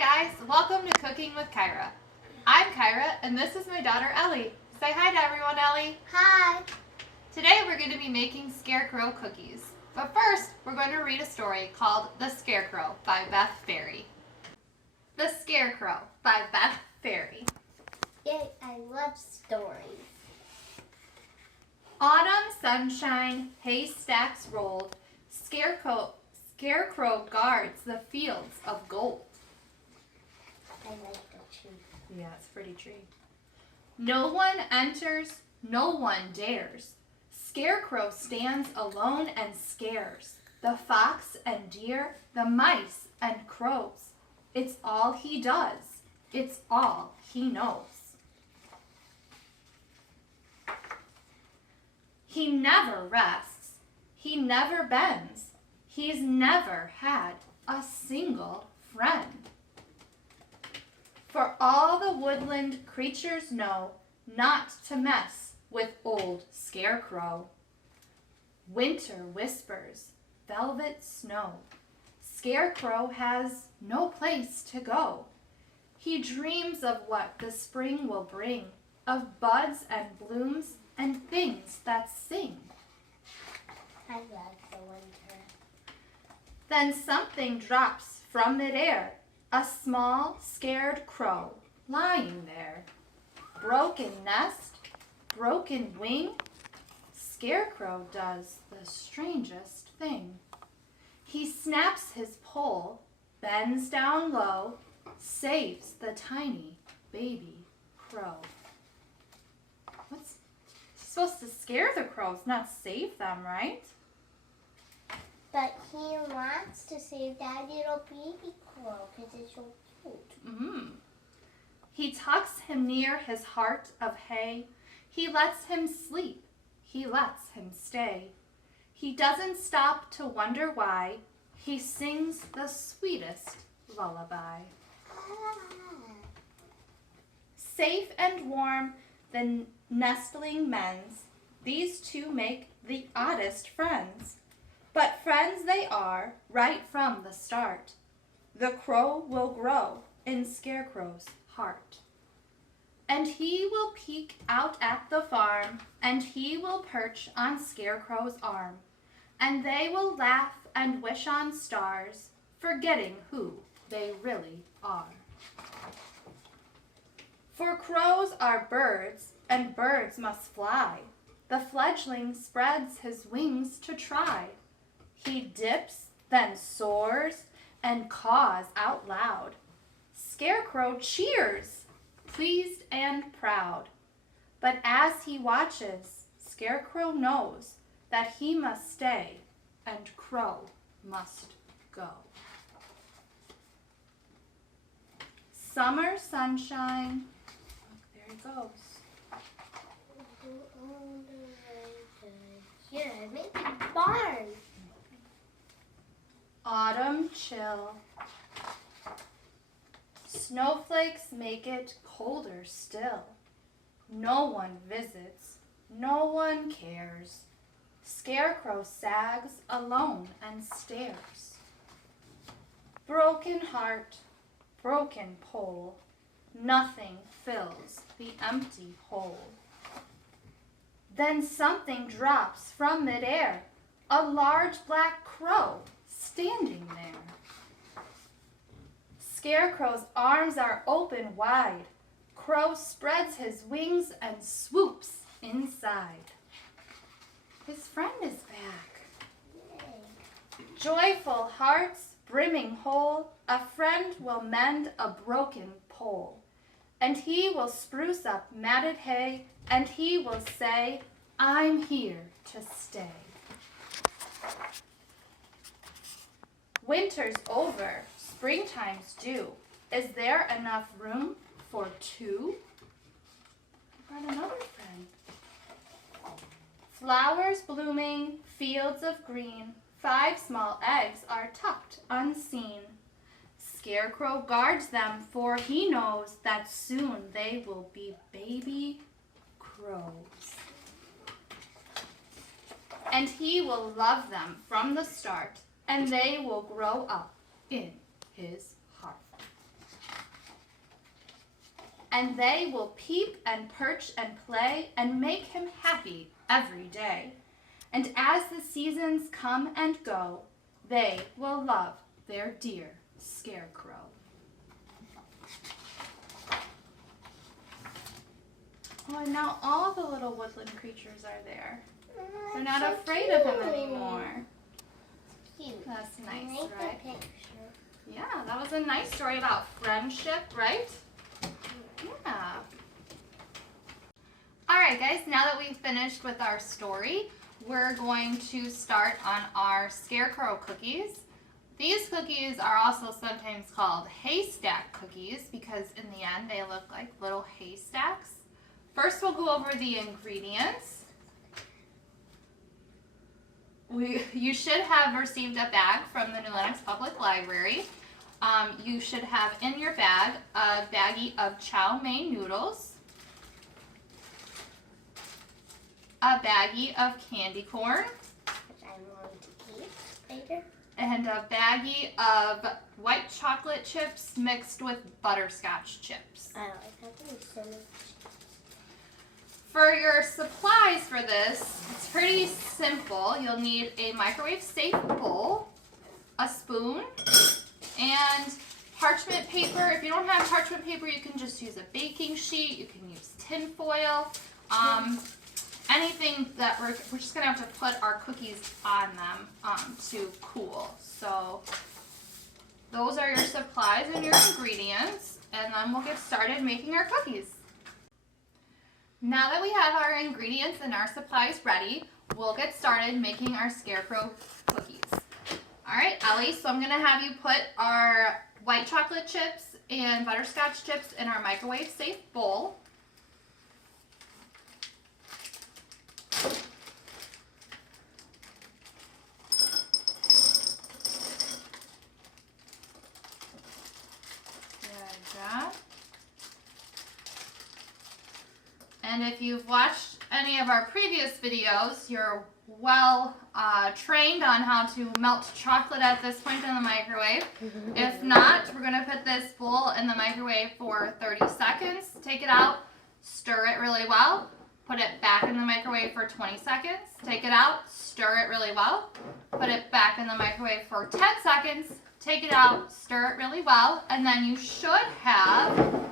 guys, welcome to Cooking with Kyra. I'm Kyra and this is my daughter Ellie. Say hi to everyone, Ellie. Hi. Today we're going to be making Scarecrow cookies. But first, we're going to read a story called The Scarecrow by Beth Ferry. The Scarecrow by Beth Ferry. Yay, I love stories. Autumn sunshine, haystacks rolled, Scarecrow guards the fields of gold. I like the tree. Yeah, it's a pretty tree. No one enters, no one dares. Scarecrow stands alone and scares the fox and deer, the mice and crows. It's all he does. It's all he knows. He never rests. He never bends. He's never had a single friend. For all the woodland creatures know not to mess with old Scarecrow. Winter whispers, velvet snow. Scarecrow has no place to go. He dreams of what the spring will bring, of buds and blooms and things that sing. I love the winter. Then something drops from midair, a small, scared crow lying there. Broken nest, broken wing, Scarecrow does the strangest thing. He snaps his pole, bends down low, saves the tiny baby crow. What's he's supposed to scare the crows, not save them, right? But he wants to save that little baby crow because it's so cute. He tucks him near his heart of hay. He lets him sleep. He lets him stay. He doesn't stop to wonder why. He sings the sweetest lullaby. Safe and warm the nestling mends. These two make the oddest friends. But friends they are right from the start. The crow will grow in Scarecrow's heart. And he will peek out at the farm, and he will perch on Scarecrow's arm. And they will laugh and wish on stars, forgetting who they really are. For crows are birds, and birds must fly. The fledgling spreads his wings to try. He dips, then soars, and caws out loud. Scarecrow cheers, pleased and proud. But as he watches, Scarecrow knows that he must stay and Crow must go. Summer sunshine. Look, there he goes. Here, make a barn. Autumn chill. Snowflakes make it colder still. No one visits, no one cares. Scarecrow sags alone and stares. Broken heart, broken pole, nothing fills the empty hole. Then something drops from midair, a large black crow standing there. Scarecrow's arms are open wide. Crow spreads his wings and swoops inside. His friend is back. Yay. Joyful hearts brimming whole, a friend will mend a broken pole. And he will spruce up matted hay, and he will say, I'm here to stay. Winter's over, springtime's due. Is there enough room for two? I brought another friend. Flowers blooming, fields of green, 5 small eggs are tucked unseen. Scarecrow guards them, for he knows that soon they will be baby crows. And he will love them from the start, and they will grow up in his heart. and they will peep and perch and play and make him happy every day. And as the seasons come and go, they will love their dear Scarecrow. Oh, and now all the little woodland creatures are there. They're not afraid of him anymore. Cute. That's nice, I like right? the picture. Yeah, that was a nice story about friendship, right? Yeah. All right, guys, now that we've finished with our story, we're going to start on our Scarecrow cookies. These cookies are also sometimes called haystack cookies because in the end they look like little haystacks. First, we'll go over the ingredients. You should have received a bag from the New Lenox Public Library. You should have in your bag a baggie of chow mein noodles, a baggie of candy corn, Which I'm going to keep later. and a baggie of white chocolate chips mixed with butterscotch chips. I like having so much. For your supplies for this, it's pretty simple. You'll need a microwave-safe bowl, a spoon, and parchment paper. If you don't have parchment paper, you can just use a baking sheet. You can use tin foil. Anything that we're just gonna have to put our cookies on them to cool. So those are your supplies and your ingredients, and then we'll get started making our cookies. Now that we have our ingredients and our supplies ready, we'll get started making our Scarecrow cookies. All right, Ellie, so I'm gonna have you put our white chocolate chips and butterscotch chips in our microwave-safe bowl. And if you've watched any of our previous videos, you're well trained on how to melt chocolate at this point in the microwave. If not, we're going to put this bowl in the microwave for 30 seconds. Take it out, stir it really well, put it back in the microwave for 20 seconds. Take it out, stir it really well, put it back in the microwave for 10 seconds. Take it out, stir it really well, and then you should have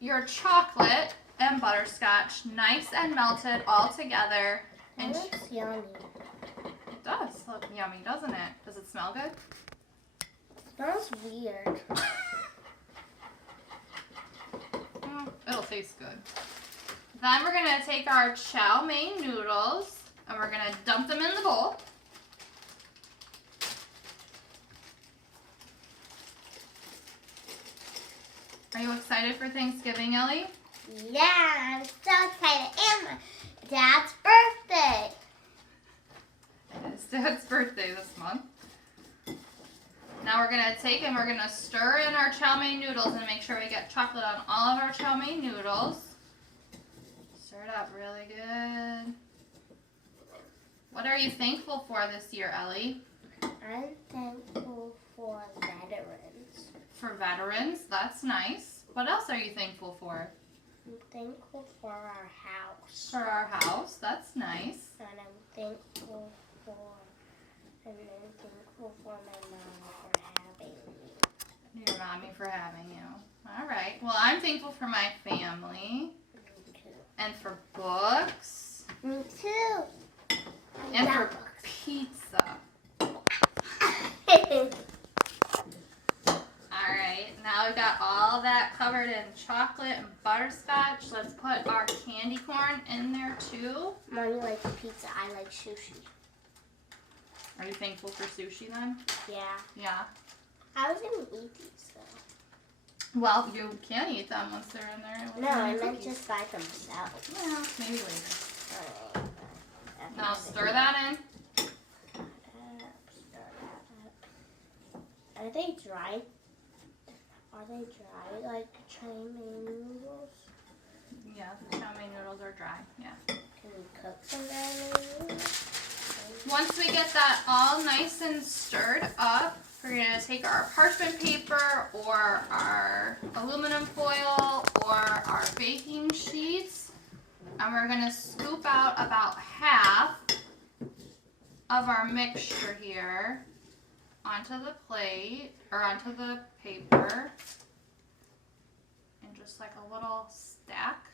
your chocolate and butterscotch nice and melted all together. It looks yummy. It does look yummy, doesn't it? Does it smell good? It smells weird. Well, it'll taste good. Then we're going to take our chow mein noodles and we're going to dump them in the bowl. Are you excited for Thanksgiving, Ellie? Yeah, I'm so excited. And my dad's birthday. It is Dad's birthday this month. Now we're going to take and we're going to stir in our chow mein noodles and make sure we get chocolate on all of our chow mein noodles. Stir it up really good. What are you thankful for this year, Ellie? I'm thankful for veterans. For veterans, that's nice. What else are you thankful for? I'm thankful for our house. For our house, that's nice. And I'm thankful for my mom for having me. Your mommy for having you. All right. Well, I'm thankful for my family. Me too. And for books. Me too. And for pizza. Alright, now we've got all that covered in chocolate and butterscotch. Let's put our candy corn in there too. Mommy likes pizza. I like sushi. Are you thankful for sushi then? Yeah. Yeah. I was going to eat these though. Well, you can eat them once they're in there. No, I meant just by themselves. Yeah, maybe later. Alright. Now stir that in. Are they dry? Are they dry like chow mein noodles? Yeah, the chow mein noodles are dry. Yeah. Can we cook some ramen noodles? Once we get that all nice and stirred up, We're going to take our parchment paper or our aluminum foil or our baking sheets, and we're going to scoop out about half of our mixture here onto the plate or onto the paper, and just like a little stack.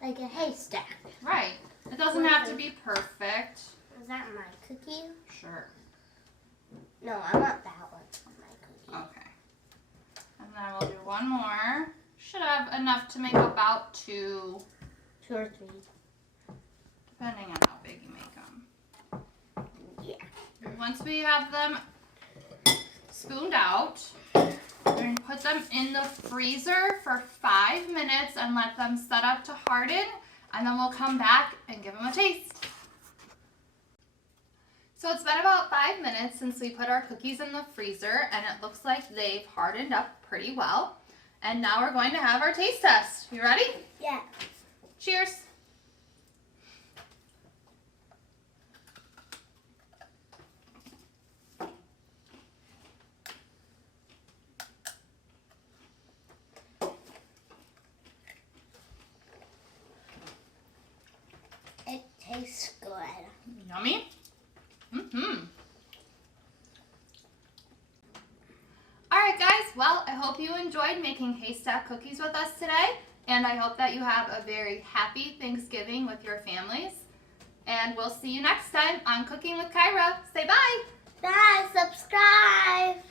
Like a haystack. Right. It doesn't have to be perfect. Is that my cookie? Sure. No, I want that one for my cookie. Okay. And then we'll do one more. Should have enough to make about 2. 2 or 3. Depending on how big you make them. Yeah. Once we have them spooned out, we're going to put them in the freezer for 5 minutes and let them set up to harden, and then we'll come back and give them a taste. So it's been about 5 minutes since we put our cookies in the freezer, and it looks like they've hardened up pretty well. And now we're going to have our taste test. You ready? Yeah. Cheers. It tastes good. Yummy. Alright guys, well, I hope you enjoyed making haystack cookies with us today, and I hope that you have a very happy Thanksgiving with your families. And we'll see you next time on Cooking with Kyra. Say bye! Bye, subscribe!